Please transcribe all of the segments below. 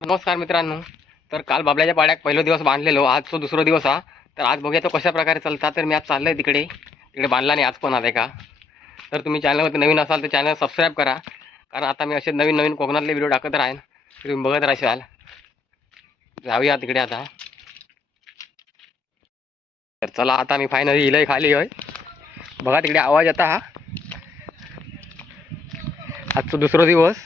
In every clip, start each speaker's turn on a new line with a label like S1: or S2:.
S1: नमस्कार मित्रांनो. तर काल बाबल्याच्या पाड्यात पहिला दिवस बांधलेलो आज तो दुसरा दिवस हा. तर आज बघूया तो कशा प्रकारे चालता. तर मी आज चाललोय तिकडे. तिकडे बांधला नाही आज पण आले का तर तुम्ही चॅनलवरती नवीन असाल तर चॅनल सबस्क्राईब करा. कारण आता मी असे नवीन नवीन कोकणातले व्हिडिओ टाकत राहीन. तुम्ही बघत राहाल. जाऊया तिकडे आता. तर चला आता मी फायनली इलय खाली होय. बघा तिकडे आवाज येता हा. आजचा दुसरा दिवस.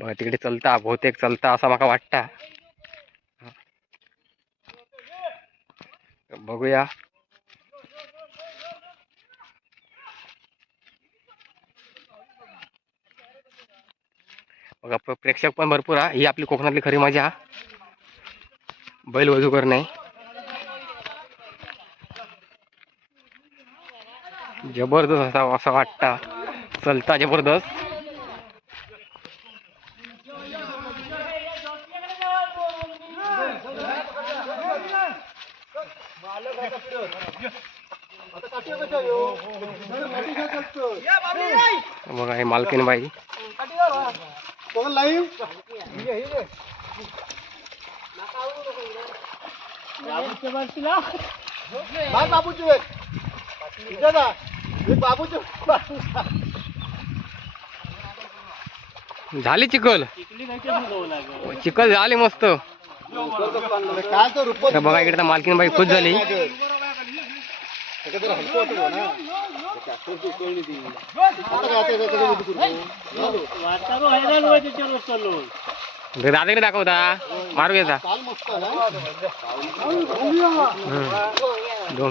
S1: बघा तिकडे चलता बहुतेक चलता असा माका वाटता. बघूया. बघा प्रेक्षक पण भरपूर हा. ही आपली कोकणातली खरी मजा बैल वजू करणे. जबरदस्त असा असं वाटता. चलता जबरदस्त. बघा हे मालकीन बाई. झाली चिखल. चिखल झाली मस्त. तर बघा इकडे तर मालकीन बाई खुश झाली. दादाकडे दाखवता? मारू घेता दोन.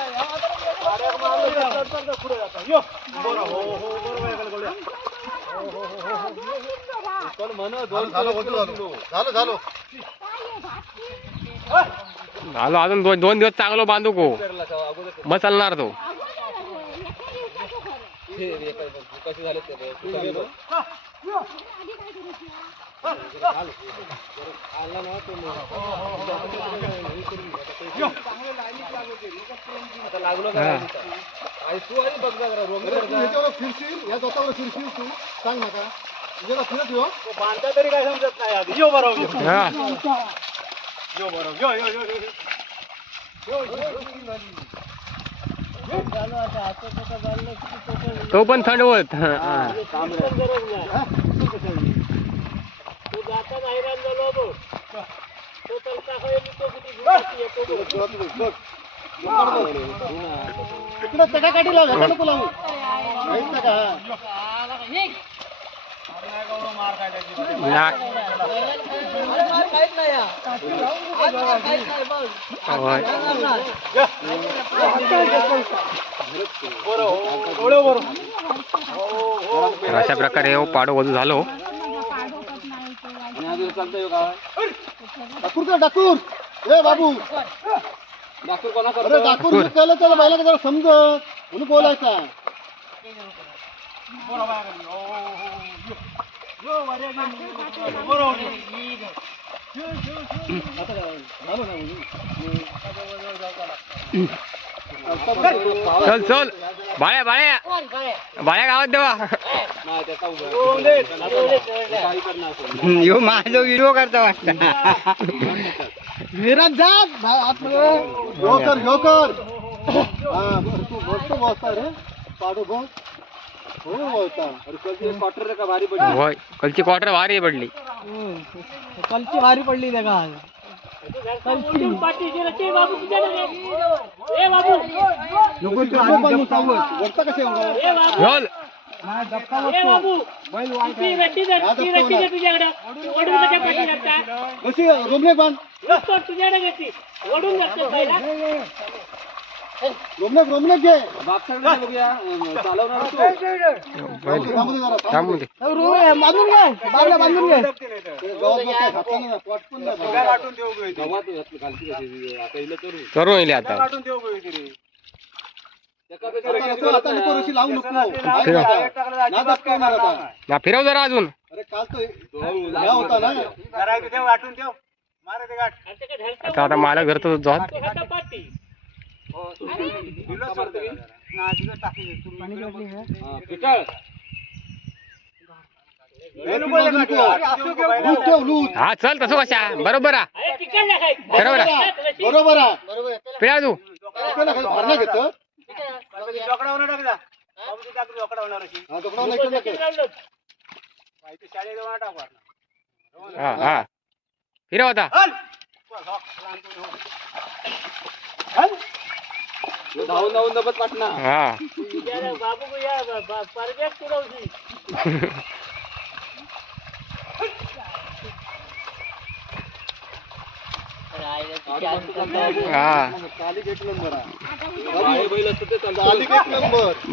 S1: पण
S2: म्हण
S3: झालं झालं मोठं झालं. झालं झालं.
S1: झालो अजून दोन दोन दिवस चांगलो बांधू को. मग चालणार तो.
S2: कसे झाले ते सगळे बघ. आला ना तो आता लागलो
S1: हा.
S2: तू आणि बघ जरा रोग
S3: अरे तू याच्यावर फिरशील या दोतावर फिरशील तू. सांग नका तुझ्याला फिरत येऊ
S2: बांधता तरी काय समजत नाही आधी. यो बरोबर
S1: हा.
S2: यो बरोबर यो यो यो
S1: तो पण थंड होत हा.
S3: तका काढी लाव ह्याला का
S1: ना- होय. तर अशा प्रकारे हो पाडो वधू झालो.
S3: डाकूर का? डाकूर. ए बाबू.
S2: डाक्टर कोणा
S3: अरे
S2: करतो
S3: डाकूर हे केलं त्याला बायला जरा समजत. म्हणून बोलायचा.
S1: चल चल. बाळ्या बाळ्या. बाळ्या गावात देवा. यो माझा व्हिडिओ करता वाटता.
S3: विराट जा. भाई आतमध्ये ह्यो कर ह्यो कर. बरं, तू बसतो बसता रे. पाडू बस बोलता
S2: अरे कधी क्वार्टर रे का भारी पडली?
S1: होय कलची क्वार्टर भारी पडली.
S3: कलची भारी पडली त्या का नको ते आधी पण सावध. वरचा कसे एवढा
S1: चल
S3: कशी रोमले बांध
S4: तुझ्याकडे घेतली वडून जातो पहिला
S3: रोमनक रोमनक घे.
S2: बघूया चालवणार
S1: थांबून
S3: दे. बांधून घे. घे.
S2: करू.
S1: येईल आता.
S3: ना
S1: फिरव जरा अजून.
S3: अरे काल तो ह्या होता ना.
S1: आता आता मला घर तर जात
S2: हा,
S1: हा चल तसं कशा? बरोबर बरोबर.
S3: बरोबर
S1: पिळा तू.
S3: भरणं घेतं हा.
S1: हा हा फिरव आता.
S2: धावून धावून दबत पाटणार
S1: हा.
S3: बाबू
S1: या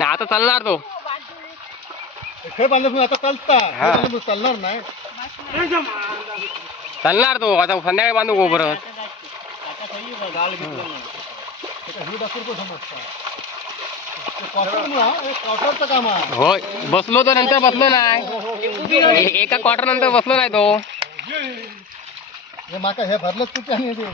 S1: आता चालणार तो.
S3: खेळ आता चालता चालणार नाही
S1: चालणार तो. आता संध्याकाळी बांधू गो परत.
S3: ही डाक्टर पण समजता ते क्वार्टर ना हे क्वार्टरचं काम आहे
S1: होय बसलो तो नंतर बसलो नाही. ए- एका क्वार्टर नंतर बसलो नाही तो.
S3: हे माका हे भरलंच तू त्याने ते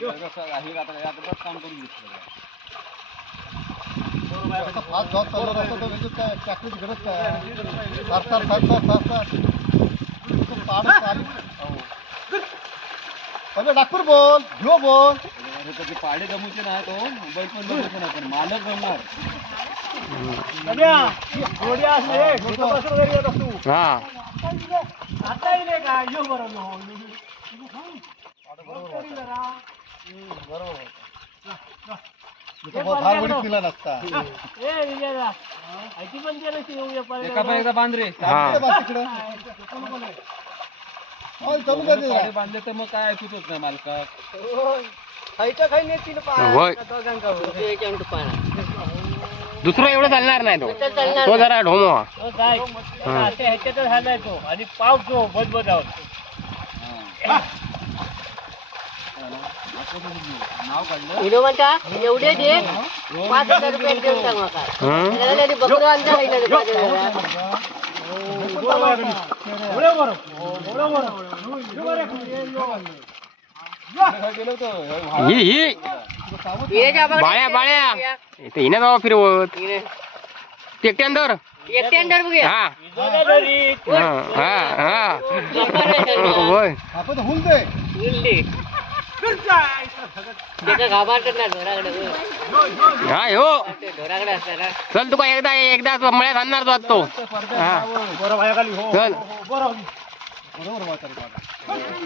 S2: कसं आहे, आता आता बस काम करून घेतलं
S3: असं फास्ट जॉब चालू राहतो तर म्हणजे काय ट्रॅक्टरची गरज काय आहे? सार सार सार सार पाड चालू पहिले बोल घेऊ बोल
S2: अरे त्याचे पाडे जमूचे नाही तो मुंबईत पण जमूचे नाही पण मालक जमणार
S1: हा
S3: बरोबर बडीत दिला नसता.
S2: एका पण एकदा बांध रे
S1: हा.
S3: चालू ते.
S2: बांधले तर मग काय ऐकूच नाही मालका
S1: होय. दुसरं एवढं चालणार नाही तो. तो जरा ढोमो हा.
S4: आणि पाव तो बदबदावर
S5: विनोबांचा एवढे दे पाच हजार रुपये देऊन टाक माका
S1: हं?
S5: बकरं आणता
S1: ही ही. बाळ्या बाळ्या. इथे हिने जावा फिरवत.
S5: एकट्यानं बघूया.
S1: हा. हा हा हा. होय.
S3: आपण होऊन दे.
S5: उलटी त्याचा घाबरतात ना ढोराकडे होय.
S1: हा हो.
S5: ते ढोराकडे असताना.
S1: चल तुका एकदा एकदा मळ्यात आणणार तो आज तो. हा. चल.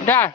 S1: जा.